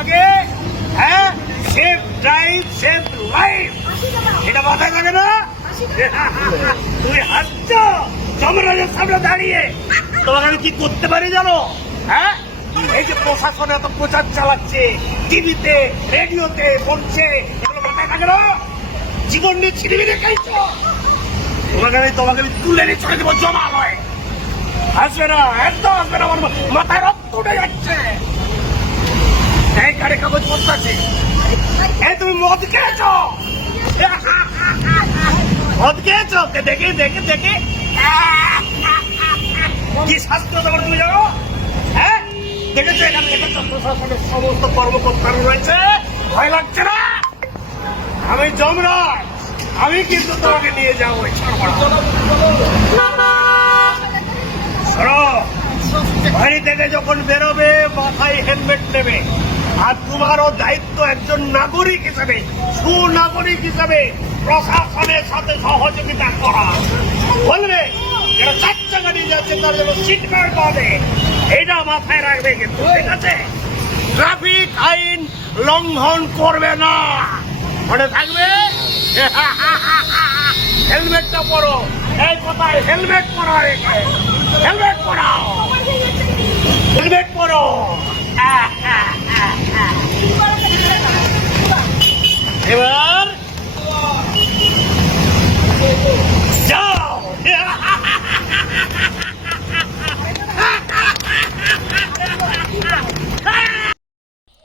আগে হ্যাঁ safe drive safe life, এটা মাথায় থাকে না? তুমি হাসছ যমরাজের সামনে দাঁড়িয়ে, তোমাকে আমি কি করতে পারি জানো? হ্যাঁ, এই যে প্রশাসন এত প্রচার চালাচ্ছে, টিভিতে রেডিওতে বলছে, এগুলো মাথায় থাকে না? জীবন নিয়ে ছিনিমিনি খাইছ, তোমাকে আমি তুলে নিয়ে চলে দেবো জমালয়। আসবে না, একদম আসবে না, আমার মাথায় রক্ত উঠে যাচ্ছে। এই গাড়ি কাগজ পত্র আছে, এই তুমি মদ খেয়েছ, মদ খেয়েছ, দেখে দেখে দেখে কি শাস্ত্র তোমার তুমি জানো? হ্যাঁ, দেখেছো এখানে দেখেছো প্রশাসনের সমস্ত কর্মকর্তারা রয়েছে, ভয় লাগছে না? আমি যমরাজ, আমি কিন্তু তোমাকে নিয়ে যাবো। বাড়ি থেকে যখন বেরোবে মাথায় হেলমেট নেবে, আর তোমারও দায়িত্ব একজন নাগরিক হিসেবে, সুনাগরিক হিসেবে প্রশাসনের সাথে সহযোগিতা করা। বলবে যারা 4 চাকা নিয়ে যাচ্ছে তার জন্য সিট বেল্ট পাবে, এটা মাথায় রাখবে কিন্তু, ঠিক আছে? ট্রাফিক আইন লঙ্ঘন করবে না, মনে থাকবে? হেলমেটটা পরো, এই কোথায় হেলমেট পরো, হেলমেট পরাও, হেলমেট পরো। এবার যাও।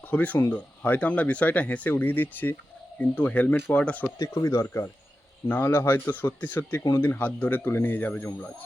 খুবই সুন্দর। হয়তো আমরা বিষয়টা হেসে উড়িয়ে দিচ্ছি, কিন্তু হেলমেট পরাটা সত্যি খুবই দরকার। না হলে হয়তো সত্যি সত্যি কোনোদিন হাত ধরে তুলে নিয়ে যাবে যমরাজ।